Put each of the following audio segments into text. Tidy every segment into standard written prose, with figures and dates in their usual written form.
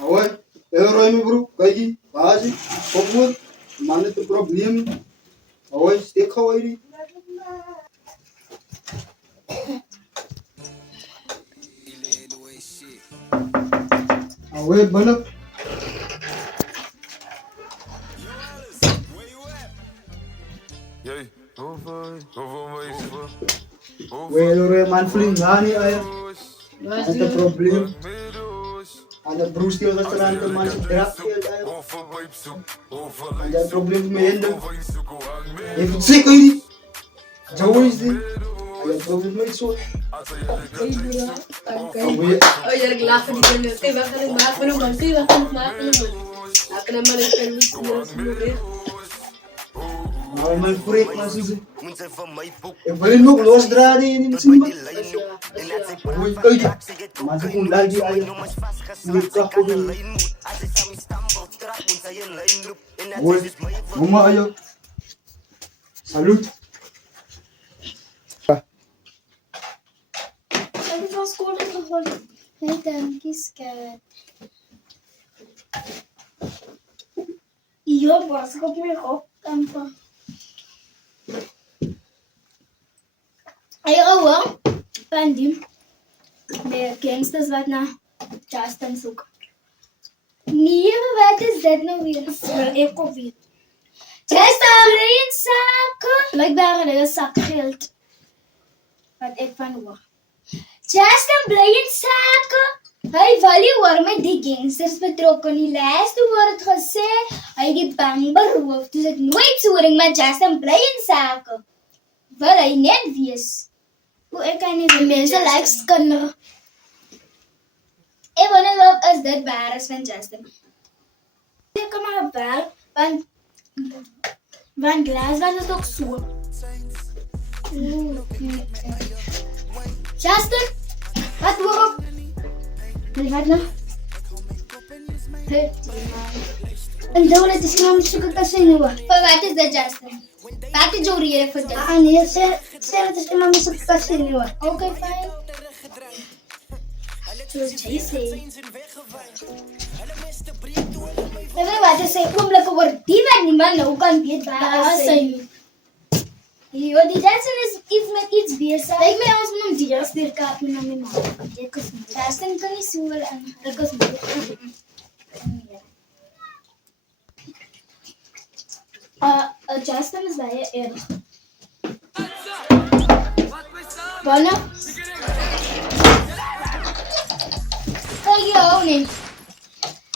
Oi, eu meu bro, kaigi, base, como, mano, tu problema. Oi, steak how aí? Oi, bana. Oi, man, feeling gani ay. Ada problem. Ada Bruce Lee restaurant ke man drop ke ay. Ada problem me endo. If sick ay. Jauh is ada problem me so. Oi, Oh, jadi gelap di dalam itu bahkan maaf belum mangki bahkan maaf belum. Aku nama lepas semua. oi man freak masih sih. Balik mo close dradi ini masih ba. Oi, kaigi. Masih kung lagi ay. Nikah ko din. Oi, mama ayo. Salut. Ik was kort gehoord. Hey, dan kisket. Iyo, bos ko pinako kampa. Ay, oh, Pandim. De gangsters wat na Justin zoek. Nee, wat is dit nou weer? Wel, ek kom weer. Justin, een zak. Blijkbaar dat is zakgeld. Wat ek van hoor. Justin bly in sake. Hy wil nie hoor met die gangsters betrokke nie. Laas toe word het gesê hy die bank beroof. Dus ek nooit soring maar Justin bly in sake. Wil hy net wees. Hoe ek kan nie die mense like skinder. Ek wonder of is dit waar is van Justin. Ek kan maar bel want Glass was het ook so. Justin, wat waarop? Nee, wat nou? Hey, en dan het is nou zoeken kasino. Maar wat is dat, Justin? Wat is jouw reden voor dit? Ah nee, zeg het is nou zoeken kasino. Oké, fijn. Zoals jij zei. En wat is hij? Kom lekker worden die met niemand nou kan weet waar zijn. Jo, die Justin is iets met iets bezig. Lijkt mij als we hem die stuur kaart met hem in maken. Justin kan niet zo wel aan. Dat is moeilijk. Justin is bij je eerder. Wanneer? Kijk je ook niet.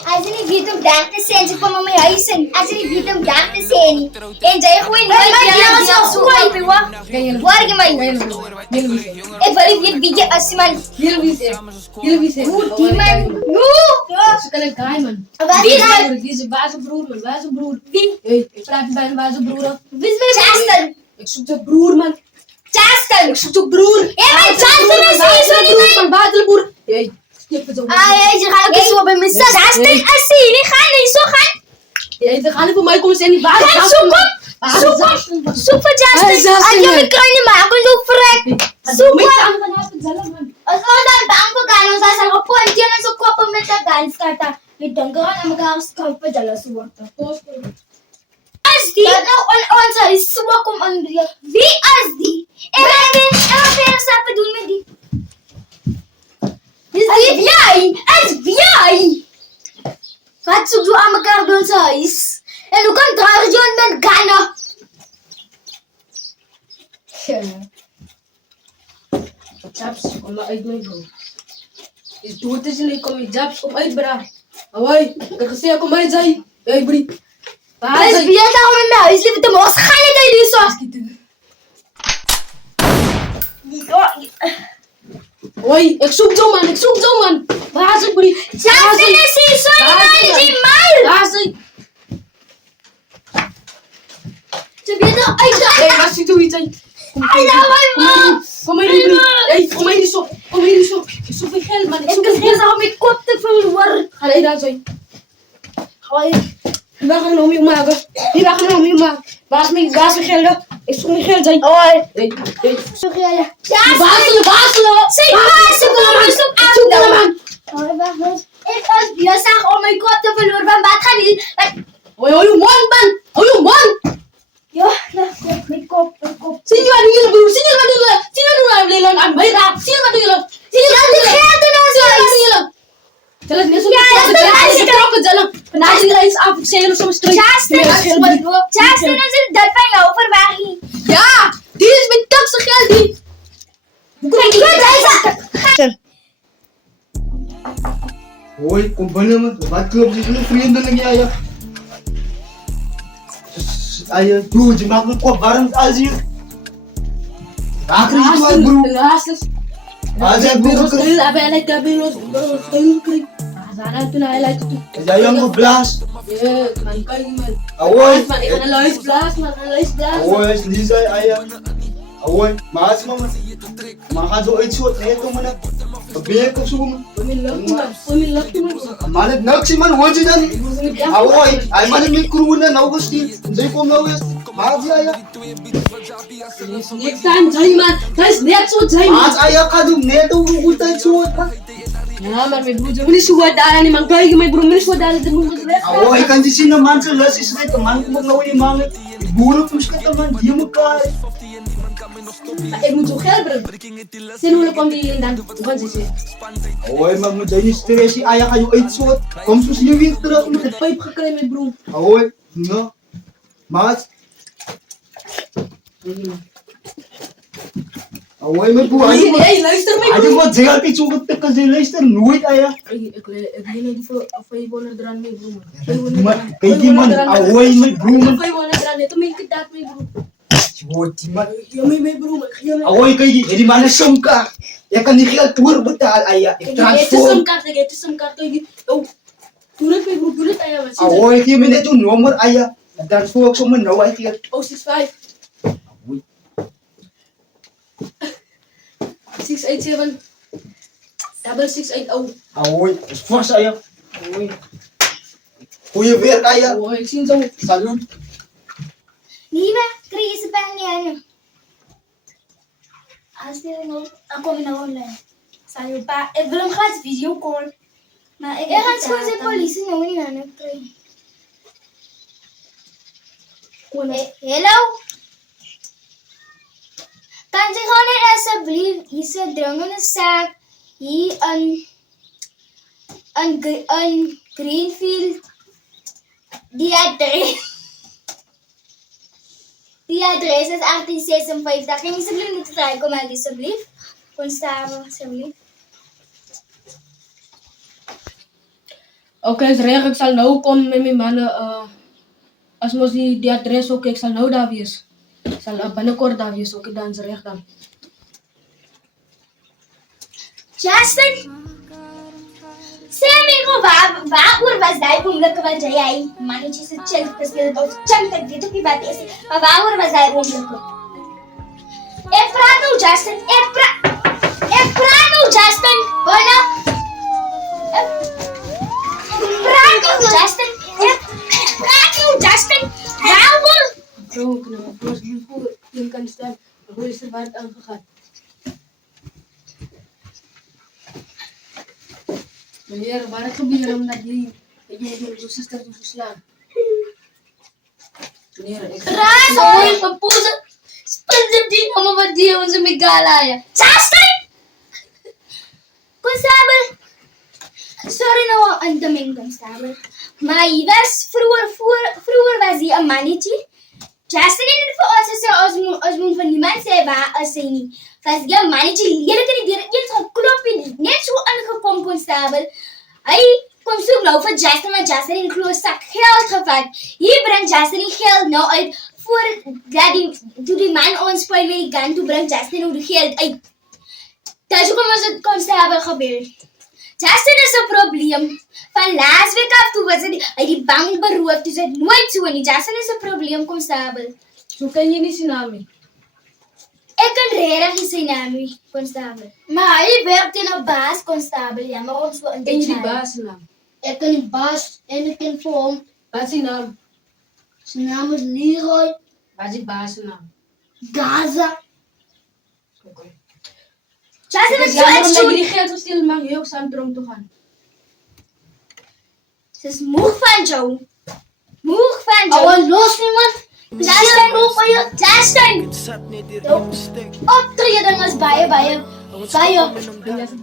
As jy nie weet om dank te sê en jy kom in my huis in. As jy nie weet om dank te sê nie. En jy gooi nooit my geld so gooi, hoor. Waar jy my? Ek wil nie weet wie jy is, man. Jullie sê. Hoe die man? No! Ze kan een guy man. Wie is hy? Die is een bazenbroer man, bazenbroer. Wie? Hey, ik vraag je bij een bazenbroer. Wie is my Justin? Ik zoek de broer man. Justin! Ik zoek de broer. Hey, my Justin is hier so nie my. Man, bazenbroer. Hey, skip het zo. Ay, jy gaan ook so by my sis. Justin is hier, nie gaan nie, so gaan. Jy gaan nie vir my kom sê nie. Waar Gaan soek hom. Soek vir Justin. As jy my kry nie maak, ons hoef vrek. Soek hom. As ons dan bang vir gaan, ons sal gepoint teen ons kop met 'n gunskata. Jy dink aan mekaar skalp vir hulle soort. As die ons huis so kom aanbreek. Wie is die? En wat het sy bedoel met die? Is dit jy? Wat soek jy aan mekaar doen sy huis? En hoe kan draag jy met Ghana? Chaps, kom maar uit my bro. Is dood is nie kom die jobs kom uit bra. Hoi, ek het gesê kom uit jy. Hey brie. Waar Dis is jy? beter om in my huis te wees. Ons gaan net uit hier so. Hoi, ek soek jou man. Waar is jy brie? Justin is hier so in die mal. Waar is jy? Jy beter uit. Hey, wat sê jy jy? Ai, my man. Kom hier brie. Hey, kom hier so. Ek soek vir geld man. Ek is besig om my kop te verloor. Gaan jy daar jy? Hoi. Die gaan nou mee maken. Waar is mijn geld? Ik zoek mijn geld, zei. Hoi. Hey. Zoek jy? Baselen. Sê, Zoek kom man. Hoi, wag. Ek is besig om hou je mond, man! Hou je mond! Ja, mijn kop. Zie je wat doen jullie, broer? Zie je wat doen jullie? Zie je wat doen jullie aan mij raak? Zie je wat doen jullie? Zie je wat doen jullie? Geld in ons Zie je wat huis. doen jullie? Tel het niet zo Ja, dat is waar. getrokken, Jellen. Vandaag is er iets af, ik zei jullie soms terug. Justin, ons het dat van jou verwacht. Ja, die is mijn takse geld, die. Kijk, deze. Hoi, kom binnen man. Wat klopt je vrienden ja ja. Ayah, bro, je maakt me kop warm als je. Raak er niet uit, bro. Laatste. Als jij bro, Abang like kabilos, kering. Sana tu na like tu. jij jongen blaas. Ya, man kau man. Ahoy, Man ikan analyse blast, man analyse blast. ahoy, is Lisa, ayah. Ahoy, maas mama. Maar ga zo iets soort nee, kom maar. Probeer ik zo man. Pemilah tu man. Maar het niks man, hoor je dan? Ahoy, hij man met kroenen nou gestiin. Zij komt nou eens. Maas ayah. Next time jai man. Guys, next so jai man. Maas ayah ka doen net hoe goed het zo man. Ja, maar mijn broer, jullie sudah daar en man kijk mijn broer, jullie sudah daar de broer gezegd. Ahoy, kan je zien de man zijn les is net de man komt nou in man. Boeren pusketten man, die elkaar. Maar ik moet zo geld brengen. Sien hoe komt die in dan? Wat is het? Ahoy, maar moet je niet stressen, ayah ga je iets soort. Kom zo je weer terug met De pijp gekregen met broer. Ahoy, no. Maas. Ahoy, mijn broer. Hey, luister mijn Hij broer. wordt zeer altijd zo getikken, ze luisteren nooit ayah. Ik weet niet hoeveel 500 rand mee broer. Maar kijk die man, ahoy, mijn broer man. 500 rand, itu main kedat mee broer. Hoor die man. Ja, mijn broer, ja mijn. Ahoy, kijk die man is somka. Je kan niet geld doorbetalen ayah. Ik Het is transform. een kaart, het is een kaart. Oh, doe het mijn broer, doe het ayah. Wat zie je? Ahoy, geef me net uw nummer ayah. En transform ik zo mijn nou uit hier. Oh, 65. 687 6680. Ahoy, is vast ayah. Ahoy. Goeie werk ayah. Oh, ik zie zo. Salut. Lieve, krijg je ze bijna niet. Als je nou, dan kom je nou online. Salut pa, ik wil hem graag video call. Maar ik ga het gewoon zijn politie nou niet aan het krijgen. Hallo? Kan je gewoon net alsjeblieft hier dringende zaak hier een Greenfield die adres is 1856. Kan je alsjeblieft moeten vrijkomen alsjeblieft? Constable alsjeblieft. Oké, is recht. Ik zal nou komen met mijn mannen. Als we die adres ook, ik zal nou daar wees. Ik zal binnenkort daar wees. Oké, dan is recht dan. Justin? Amigo, waarover was die ongeluk wat jij mannetjes het chill gespeeld of chunk dat dit op je bed is. Maar waarover was die ongeluk? Ik praat nou Justin, ik praat nou Justin. Hoor nou? Ik praat nou Justin, ik praat nou Justin. Waarover? Zo, ik nou, als je voor in kan staan, hoe is er waar het aan gegaan? Meneer, waar het gebeurt omdat je mijn zuster doet verslaan? Meneer, ik Raas hoor, mijn poezen. Spannend die allemaal wat die onze megala ya. Justin! Constable. Sorry nou aan de main constable. Maar hij was vroeger was hij een mannetje. Justin en voor ons als moet van niemand zeggen waar als hij niet. Was hij een mannetje, lelijk en die eens geklopt net zo aangekomen constable. Hij komt zo nou voor Justin, maar Justin in een zak geld gevat. Hier brengt Justin die geld nou uit. Toen die man ons spoil met die gun, toen brengt Justin nou de geld uit. Dat is ook om ons constable gebeurd. Justin is een probleem. Van laatst week af toe was hij uit die bank beroofd. Dus het nooit zo niet. Justin is een probleem, constable. zo ken je niet zijn naam. Ik kan redelijk zijn naam, constable. Maar hij werkt in een baas, constable. Ja, maar ons wel een Ken je die baas zijn naam? Ik ken die baas en ik ken voor hem. Wat is zijn naam? Zijn naam is Leroy Wat is die baas zijn naam? Gaza. Oké. Justin Het is is zo jammer echt omdat je zo. die geld gesteld mag je ook samen dronken toe gaan. Ze is moeg van jou. Moeg Justin, awan lost ni man. Justin, kayo. Justin! Op, to yun ang mas bayo. Bayo. Kanya sa